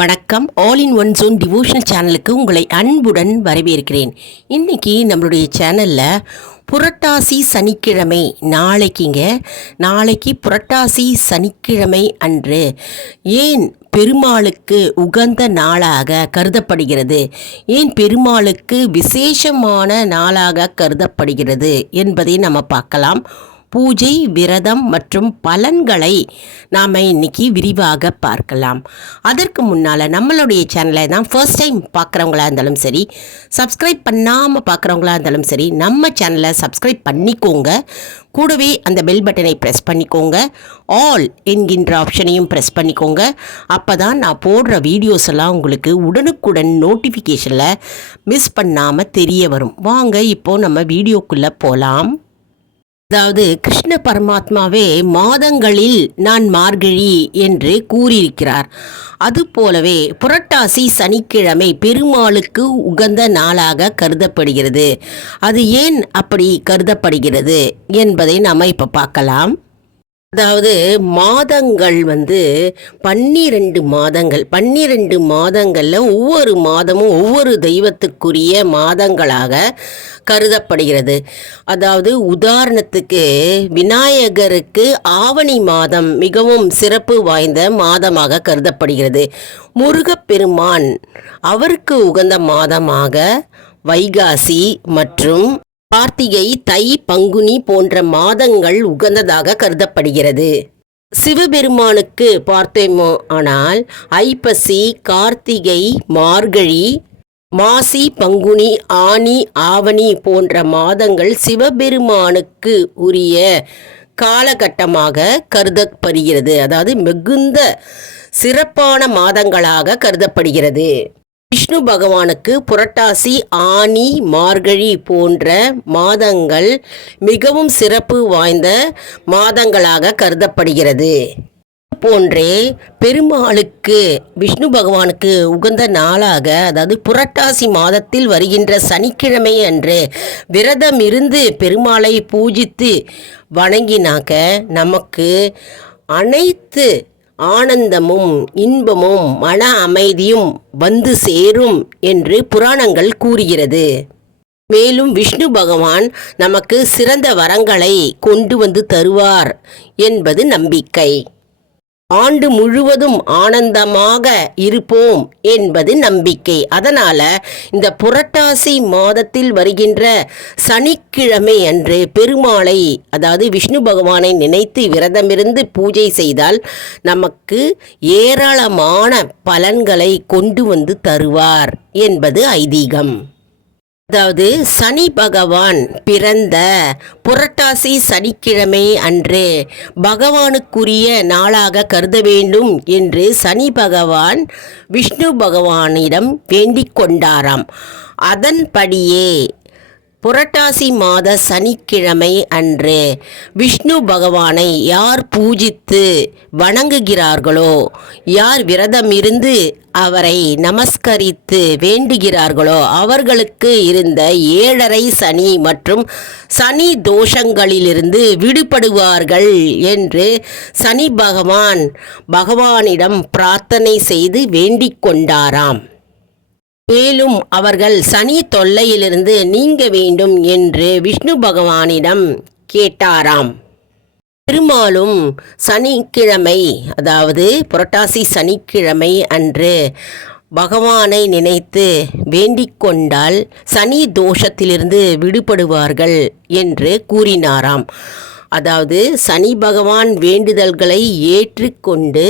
வணக்கம். All in one zone devotional சேனலுக்கு உங்களை அன்புடன் வரவேற்கிறேன். இன்றைக்கி நம்மளுடைய சேனலில் புரட்டாசி சனிக்கிழமை நாளைக்கு புரட்டாசி சனிக்கிழமை அன்று ஏன் பெருமாளுக்கு உகந்த நாளாக கருதப்படுகிறது, ஏன் பெருமாளுக்கு விசேஷமான நாளாக கருதப்படுகிறது என்பதை நம்ம பார்க்கலாம். பூஜை, விரதம் மற்றும் பலன்களை நாம் இன்றைக்கி விரிவாக பார்க்கலாம். அதற்கு முன்னால் நம்மளுடைய சேனலை தான் ஃபர்ஸ்ட் டைம் பார்க்குறவங்களா இருந்தாலும் சரி, சப்ஸ்கிரைப் பண்ணாமல் பார்க்குறவங்களா இருந்தாலும் சரி, நம்ம சேனலை சப்ஸ்கிரைப் பண்ணிக்கோங்க. கூடவே அந்த பெல் பட்டனை ப்ரெஸ் பண்ணிக்கோங்க. ஆல் என்கின்ற ஆப்ஷனையும் ப்ரெஸ் பண்ணிக்கோங்க. அப்போ தான் நான் போடுற வீடியோஸ் எல்லாம் உங்களுக்கு உடனுக்குடன் நோட்டிஃபிகேஷனில் மிஸ் பண்ணாமல் தெரிய வரும். வாங்க இப்போது நம்ம வீடியோக்குள்ளே போகலாம். அதாவது கிருஷ்ண பரமாத்மாவே மாதங்களில் நான் மார்கழி என்று கூறியிருக்கிறார். அதுபோலவே புரட்டாசி சனிக்கிழமை பெருமாளுக்கு உகந்த நாளாக கருதப்படுகிறது. அது ஏன் அப்படி கருதப்படுகிறது என்பதை நாம் இப்போ பார்க்கலாம். அதாவது மாதங்கள் 12 மாதங்கள், 12 மாதங்களில் ஒவ்வொரு மாதமும் ஒவ்வொரு தெய்வத்துக்குரிய மாதங்களாக கருதப்படுகிறது. அதாவது உதாரணத்துக்கு விநாயகருக்கு ஆவணி மாதம் மிகவும் சிறப்பு வாய்ந்த மாதமாக கருதப்படுகிறது. முருகப்பெருமான் அவருக்கு உகந்த மாதமாக வைகாசி மற்றும் கார்த்திகை, தை, பங்குனி போன்ற மாதங்கள் உகந்ததாக கருதப்படுகிறது. சிவபெருமானுக்கு பார்த்தோமோ ஆனால் ஐப்பசி, கார்த்திகை, மார்கழி, மாசி, பங்குனி, ஆனி, ஆவணி போன்ற மாதங்கள் சிவபெருமானுக்கு உரிய காலகட்டமாக கருதப்படுகிறது. அதாவது மிகுந்த சிறப்பான மாதங்களாக கருதப்படுகிறது. விஷ்ணு பகவானுக்கு புரட்டாசி, ஆனி, மார்கழி போன்ற மாதங்கள் மிகவும் சிறப்பு வாய்ந்த மாதங்களாக கருதப்படுகிறது. போன்றே பெருமாளுக்கு விஷ்ணு பகவானுக்கு உகந்த நாளாக, அதாவது புரட்டாசி மாதத்தில் வருகின்ற சனிக்கிழமை அன்று விரதம் இருந்து பெருமாளை பூஜித்து வணங்கினாக்க நமக்கு அனைத்து ஆனந்தமும் இன்பமும் மன அமைதியும் வந்து சேரும் என்று புராணங்கள் கூறுகிறது. மேலும் விஷ்ணு பகவான் நமக்கு சிறந்த வரங்களை கொண்டு வந்து தருவார் என்பது நம்பிக்கை. ஆண்டு முழுவதும் ஆனந்தமாக இருப்போம் என்பது நம்பிக்கை. அதனால் இந்த புரட்டாசி மாதத்தில் வருகின்ற சனிக்கிழமை அன்று பெருமாளை, அதாவது விஷ்ணு பகவானை நினைத்து விரதமிருந்து பூஜை செய்தால் நமக்கு ஏராளமான பலன்களை கொண்டு வந்து தருவார் என்பது ஐதீகம். அதாவது சனி பகவான் பிறந்த புரட்டாசி சனிக்கிழமை அன்று பகவானுக்குரிய நாளாக கருத வேண்டும் என்று சனி பகவான் விஷ்ணு பகவானிடம் வேண்டிக் கொண்டாராம். அதன்படியே புரட்டாசி மாத சனிக்கிழமை அன்று விஷ்ணு பகவானை யார் பூஜித்து வணங்குகிறார்களோ, யார் விரதமிருந்து அவரை நமஸ்கரித்து வேண்டுகிறார்களோ அவர்களுக்கு இருந்த 7.5 சனி மற்றும் சனி தோஷங்களிலிருந்து விடுபடுவார்கள் என்று சனி பகவானிடம் பிரார்த்தனை செய்து வேண்டிக் கொண்டாராம். மேலும் அவர்கள் சனி தொல்லையிலிருந்து நீங்க வேண்டும் என்று விஷ்ணு பகவானிடம் கேட்டாராம். பெருமாளும் சனிக்கிழமை, அதாவது புரட்டாசி சனிக்கிழமை அன்று பகவானை நினைத்து வேண்டிக் கொண்டால் சனி தோஷத்திலிருந்து விடுபடுவார்கள் என்று கூறினாராம். அதாவது சனி பகவான் வேண்டுதல்களை ஏற்றுக்கொண்டு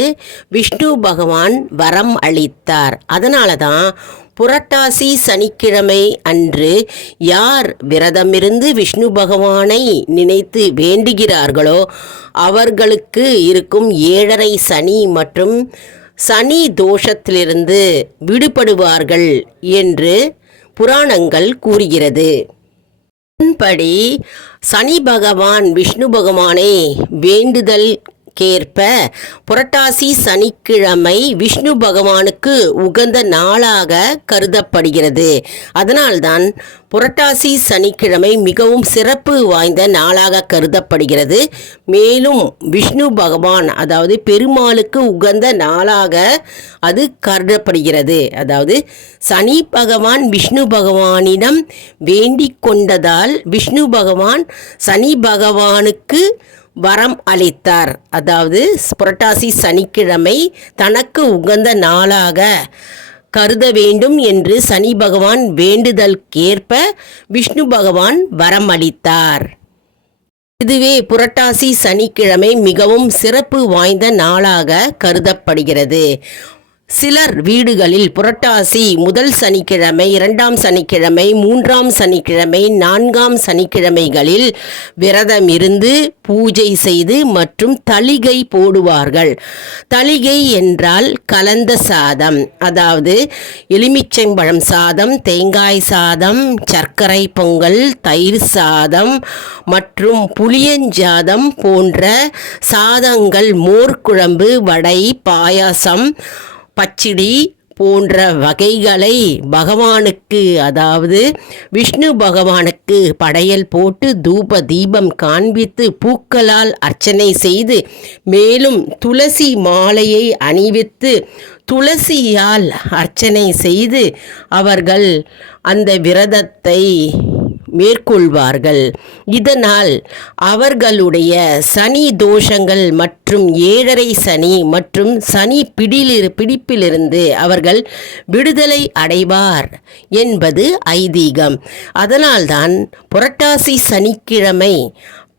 விஷ்ணு பகவான் வரம் அளித்தார். அதனால தான் புரட்டாசி சனிக்கிழமை அன்று யார் விரதமிருந்து விஷ்ணு பகவானை நினைத்து வேண்டுகிறார்களோ அவர்களுக்கு இருக்கும் 7.5 சனி மற்றும் சனி தோஷத்திலிருந்து விடுபடுவார்கள் என்று புராணங்கள் கூறுகிறது. அதன்படி சனி பகவான் விஷ்ணு பகவானை வேண்டுதல் கேற்ப புரட்டாசி சனிக்கிழமை விஷ்ணு பகவானுக்கு உகந்த நாளாக கருதப்படுகிறது. அதனால்தான் புரட்டாசி சனிக்கிழமை மிகவும் சிறப்பு வாய்ந்த நாளாக கருதப்படுகிறது. மேலும் விஷ்ணு பகவான் அதாவது பெருமாளுக்கு உகந்த நாளாக அது கருதப்படுகிறது. அதாவது சனி பகவான் விஷ்ணு பகவானிடம் வேண்டிக் கொண்டதால் விஷ்ணு பகவான் சனி பகவானுக்கு வரம் அளித்தார். அதாவது புரட்டாசி சனிக்கிழமை தனக்கு உகந்த நாளாக கருத வேண்டும் என்று சனி பகவான் வேண்டுதலுக்கேற்ப விஷ்ணு பகவான் வரம் அளித்தார். இதுவே புரட்டாசி சனிக்கிழமை மிகவும் சிறப்பு வாய்ந்த நாளாக கருதப்படுகிறது. சிலர் வீடுகளில் புரட்டாசி முதல் சனிக்கிழமை, 2ஆம் சனிக்கிழமை, 3ஆம் சனிக்கிழமை, 4ஆம் சனிக்கிழமைகளில் விரதம் இருந்து பூஜை செய்து மற்றும் தளிகை போடுவார்கள். தளிகை என்றால் கலந்த சாதம், அதாவது எலுமிச்சம்பழம் சாதம், தேங்காய் சாதம், சர்க்கரை பொங்கல், தயிர் சாதம் மற்றும் புளியஞ்சாதம் போன்ற சாதங்கள், மோர்க்குழம்பு, வடை, பாயாசம், பச்சடி போன்ற வகைகளை பகவானுக்கு அதாவது விஷ்ணு பகவானுக்கு படையல் போட்டு தூப தீபம் காண்பித்து பூக்களால் அர்ச்சனை செய்து மேலும் துளசி மாலையை அணிவித்து துளசியால் அர்ச்சனை செய்து அவர்கள் அந்த விரதத்தை மேற்கொள்வார்கள். இதனால் அவர்களுடைய சனி தோஷங்கள் மற்றும் 7.5 சனி மற்றும் சனி பிடிப்பிலிருந்து அவர்கள் விடுதலை அடைவார் என்பது ஐதீகம். அதனால்தான் புரட்டாசி சனிக்கிழமை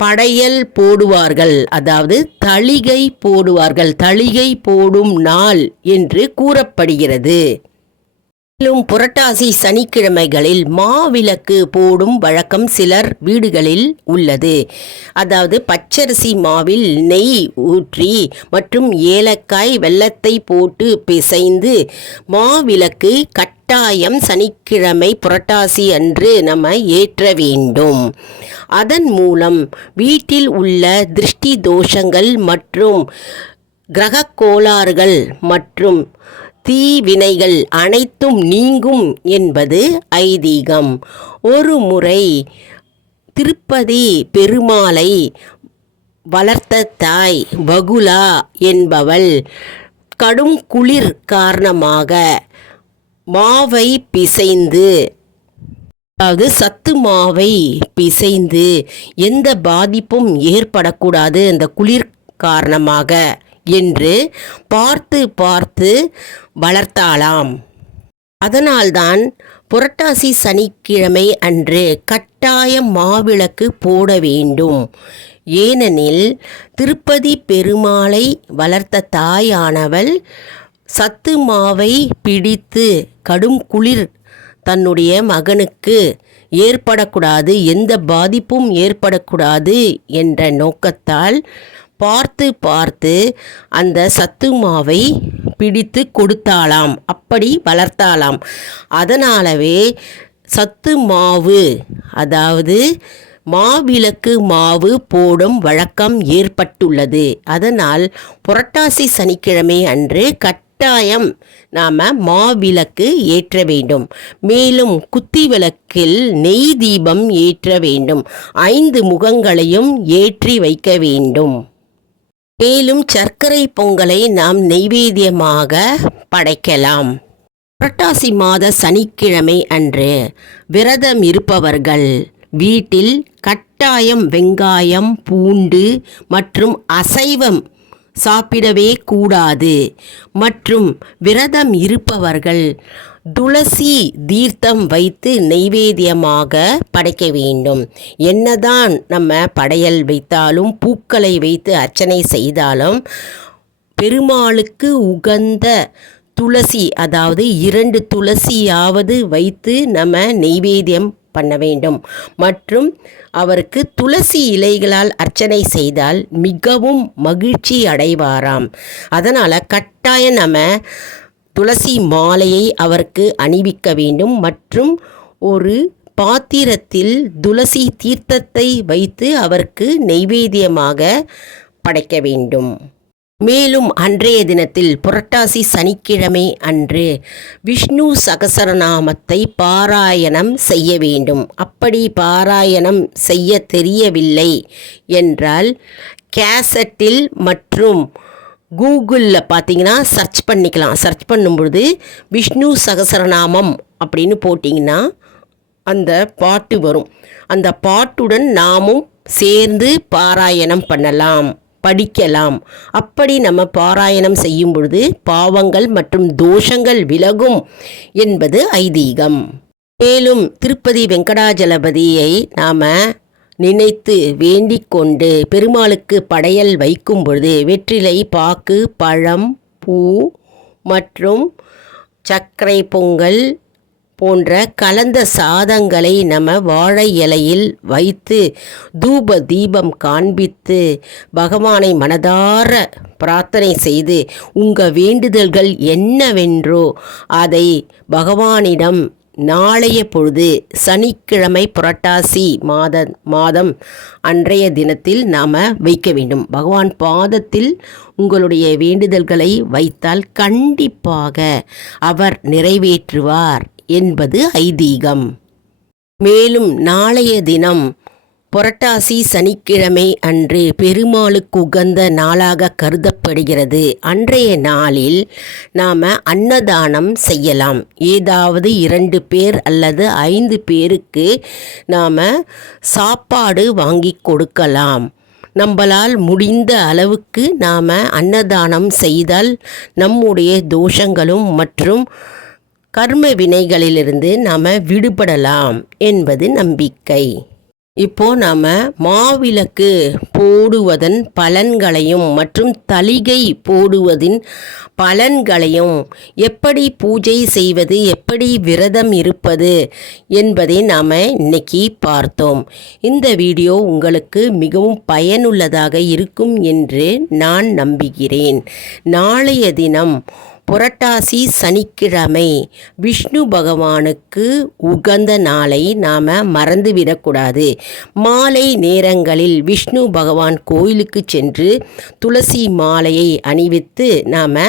படையல் போடுவார்கள், அதாவது தளிகை போடுவார்கள். தளிகை போடும் நாள் என்று கூறப்படுகிறது. மேலும் புரட்டாசி சனிக்கிழமைகளில் மாவிளக்கு போடும் வழக்கம் சிலர் வீடுகளில் உள்ளது. அதாவது பச்சரிசி மாவில் நெய் ஊற்றி மற்றும் ஏலக்காய் வெல்லத்தை போட்டு பிசைந்து மாவிளக்கு கட்டாயம் சனிக்கிழமை புரட்டாசி அன்று நம்ம ஏற்ற வேண்டும். அதன் மூலம் வீட்டில் உள்ள திருஷ்டி தோஷங்கள் மற்றும் கிரக கோளாறுகள் மற்றும் தீவினைகள் அனைத்தும் நீங்கும் என்பது ஐதீகம். ஒரு முறை திருப்பதி பெருமாளை வளர்த்த தாய் பகுலா என்பவள் கடும் குளிர் காரணமாக மாவை பிசைந்து, அதாவது சத்து மாவை பிசைந்து எந்த பாதிப்பும் ஏற்படக்கூடாது அந்த குளிர் காரணமாக என்று பார்த்து வளர்த்தாளாம். அதனால்தான் புரட்டாசி சனிக்கிழமை அன்று கட்டாயம் மாவிளக்கு போட வேண்டும். ஏனெனில் திருப்பதி பெருமாளை வளர்த்த தாயானவள் சத்து மாவை பிடித்து கடும் குளிர் தன்னுடைய மகனுக்கு ஏற்படக்கூடாது, எந்த பாதிப்பும் ஏற்படக்கூடாது என்ற நோக்கத்தால் பார்த்து அந்த சத்து மாவை பிடித்து கொடுத்தாளாம், அப்படி வளர்த்தாளாம். அதனாலவே சத்து மாவு அதாவது மாவிளக்கு மாவு போடும் வழக்கம் ஏற்பட்டுள்ளது. அதனால் புரட்டாசி சனிக்கிழமை அன்று கட்டாயம் நாம் மாவிளக்கு ஏற்ற வேண்டும். மேலும் குத்தி விளக்கில் நெய் தீபம் ஏற்ற வேண்டும். 5 முகங்களையும் ஏற்றி வைக்க வேண்டும். மேலும் சர்க்கரை பொங்கலை நாம் நெய்வேத்தியமாக படைக்கலாம். புரட்டாசி மாத சனிக்கிழமை அன்று விரதம் இருப்பவர்கள் வீட்டில் கட்டாயம் வெங்காயம், பூண்டு மற்றும் அசைவம் சாப்பிடவே கூடாது. மற்றும் விரதம் இருப்பவர்கள் துளசி தீர்த்தம் வைத்து நெய்வேத்தியமாக படைக்க வேண்டும். என்னதான் நம்ம படையல் வைத்தாலும் பூக்களை வைத்து அர்ச்சனை செய்தாலும் பெருமாளுக்கு உகந்த துளசி அதாவது 2 துளசியாவது வைத்து நம்ம நெய்வேத்தியம் பண்ண வேண்டும். மற்றும் அவருக்கு துளசி இலைகளால் அர்ச்சனை செய்தால் மிகவும் மகிழ்ச்சி அடைவாராம். அதனால் கட்டாயம் நம்ம துளசி மாலையை அவருக்கு அணிவிக்க வேண்டும். மற்றும் ஒரு பாத்திரத்தில் துளசி தீர்த்தத்தை வைத்து அவருக்கு நெய்வேத்தியமாக படைக்க வேண்டும். மேலும் அன்றைய தினத்தில் புரட்டாசி சனிக்கிழமை அன்று விஷ்ணு சகசரநாமத்தை பாராயணம் செய்ய வேண்டும். அப்படி பாராயணம் செய்ய தெரியவில்லை என்றால் கேசட்டில் மற்றும் கூகுளில் பார்த்தீங்கன்னா சர்ச் பண்ணிக்கலாம். சர்ச் பண்ணும்பொழுது விஷ்ணு சகசரநாமம் அப்படின்னு போட்டிங்கன்னா அந்த பாட்டு வரும். அந்த பாட்டுடன் நாமும் சேர்ந்து பாராயணம் பண்ணலாம், படிக்கலாம். அப்படி நம்ம பாராயணம் செய்யும் பொழுது பாவங்கள் மற்றும் தோஷங்கள் விலகும் என்பது ஐதீகம். மேலும் திருப்பதி வெங்கடாஜலபதியை நாம் நினைத்து வேண்டிக் கொண்டு பெருமாளுக்கு படையல் வைக்கும் பொழுது வெற்றிலை, பாக்கு, பழம், பூ மற்றும் சர்க்கரை பொங்கல் போன்ற கலந்த சாதங்களை நம்ம வாழை இலையில் வைத்து தூப தீபம் காண்பித்து பகவானை மனதார பிரார்த்தனை செய்து உங்கள் வேண்டுதல்கள் என்னவென்றோ அதை பகவானிடம் நாளைய பொழுது சனிக்கிழமை புரட்டாசி மாதம் அன்றைய தினத்தில் நாம் வைக்க வேண்டும். பகவான் பாதத்தில் உங்களுடைய வேண்டுதல்களை வைத்தால் கண்டிப்பாக அவர் நிறைவேற்றுவார் என்பது ஐதீகம். மேலும் நாளைய தினம் புரட்டாசி சனிக்கிழமை அன்று பெருமாளுக்கு உகந்த நாளாக கருதப்படுகிறது. அன்றைய நாளில் நாம் அன்னதானம் செய்யலாம். ஏதாவது 2 பேர் அல்லது 5 பேருக்கு நாம் சாப்பாடு வாங்கி கொடுக்கலாம். நம்மளால் முடிந்த அளவுக்கு நாம் அன்னதானம் செய்தால் நம்முடைய தோஷங்களும் மற்றும் கர்ம வினைகளிலிருந்து நாம் விடுபடலாம் என்பது நம்பிக்கை. இப்போது நாம் மாவிளக்கு போடுவதன் பலன்களையும் மற்றும் தளிகை போடுவதின் பலன்களையும் எப்படி பூஜை செய்வது, எப்படி விரதம் இருப்பது என்பதை நாம் இன்னைக்கு பார்த்தோம். இந்த வீடியோ உங்களுக்கு மிகவும் பயனுள்ளதாக இருக்கும் என்று நான் நம்புகிறேன். நாளைய தினம் புரட்டாசி சனிக்கிழமை விஷ்ணு பகவானுக்கு உகந்த நாளை நாம் மறந்துவிடக்கூடாது. மாலை நேரங்களில் விஷ்ணு பகவான் கோயிலுக்கு சென்று துளசி மாலையை அணிவித்து நாம்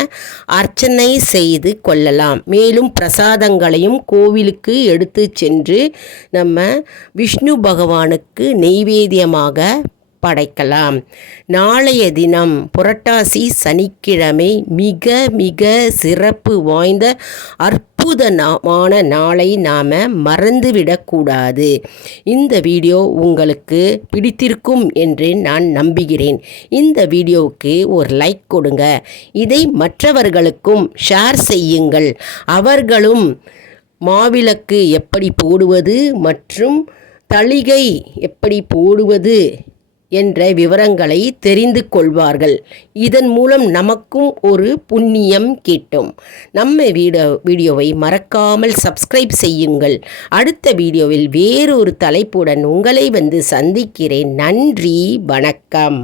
அர்ச்சனை செய்து கொள்ளலாம். மேலும் பிரசாதங்களையும் கோவிலுக்கு எடுத்து சென்று நம்ம விஷ்ணு பகவானுக்கு நெய்வேத்தியமாக படைக்கலாம். நாளைய தினம் புரட்டாசி சனிக்கிழமை மிக மிக சிறப்பு வாய்ந்த அற்புதமான நாளை நாம் மறந்துவிடக்கூடாது. இந்த வீடியோ உங்களுக்கு பிடித்திருக்கும் என்று நான் நம்புகிறேன். இந்த வீடியோவுக்கு ஒரு லைக் கொடுங்க. இதை மற்றவர்களுக்கும் ஷேர் செய்யுங்கள். அவர்களும் மாவிளக்கு எப்படி போடுவது மற்றும் தளிகை எப்படி போடுவது என்ற விவரங்களை தெரிந்து கொள்வார்கள். இதன் மூலம் நமக்கும் ஒரு புண்ணியம் கிட்டும். நம்ம வீடியோவை மறக்காமல் சப்ஸ்கிரைப் செய்யுங்கள். அடுத்த வீடியோவில் வேறொரு தலைப்புடன் உங்களை வந்து சந்திக்கிறேன். நன்றி, வணக்கம்.